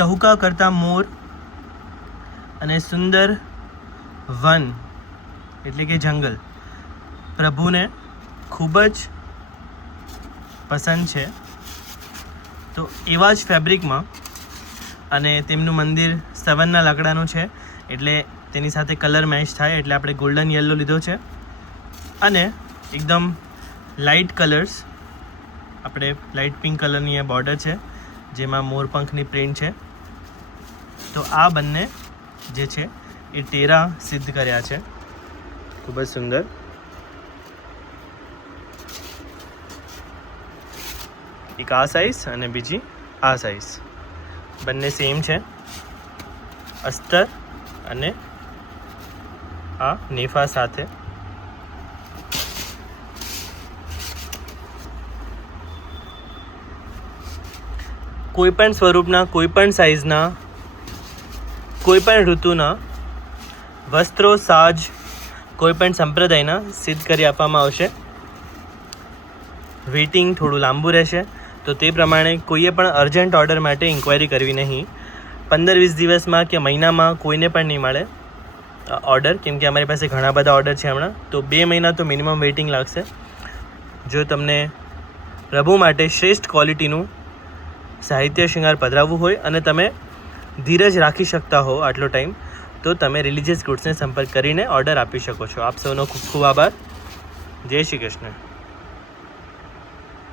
ટહુકા કરતા મોર અને સુંદર વન એટલે કે જંગલ પ્રભુને ખૂબ જ પસંદ છે. તો એવા જ ફેબ્રિકમાં અને તેમનું મંદિર સવનના લાકડાનું છે એટલે તેની સાથે કલર મેચ થાય એટલે આપણે ગોલ્ડન યલો લીધો છે અને એકદમ લાઇટ કલર્સ આપણે લાઇટ પિંક કલરની એ બોર્ડર છે જેમાં મોરપંખની પ્રિન્ટ છે. તો આ બંને જે છે એ ટેરા સિદ્ધ કર્યા છે, ખૂબ જ સુંદર. એક આ સાઇઝ અને બીજી આ સાઇઝ, બંને સેમ છે. અસ્તર અને આ નેફા સાથે. કોઈ પણ સ્વરૂપના, કોઈ પણ સાઇઝના, કોઈ પણ ઋતુના વસ્ત્રો, સાજ, કોઈ પણ સંપ્રદાયના સિદ્ધ કરી આપવામાં આવશે. વેઇટિંગ થોડું લાંબુ રહેશે તો તે પ્રમાણે કોઈએ પણ અર્જન્ટ ઓર્ડર માટે ઇન્ક્વાયરી કરવી નહીં. 15-20 દિવસમાં કે મહિનામાં કોઈને પણ નહીં મળે ઓર્ડર, કેમ કે અમારી પાસે ઘણા બધા ઓર્ડર છે હમણાં. તો 2 મહિના તો મિનિમમ વેઇટિંગ લાગશે. જો તમને પ્રભુ માટે શ્રેષ્ઠ ક્વોલિટીનું સાહિત્ય શૃંગાર પધરાવવું હોય અને તમે ધીરજ રાખી શકતા હો આટલો ટાઈમ, તો તમે રિલિજિયસ ગુડ્સને સંપર્ક કરીને ઓર્ડર આપી શકો છો. આપ સૌનો ખૂબ ખૂબ આભાર. જય શ્રી કૃષ્ણ.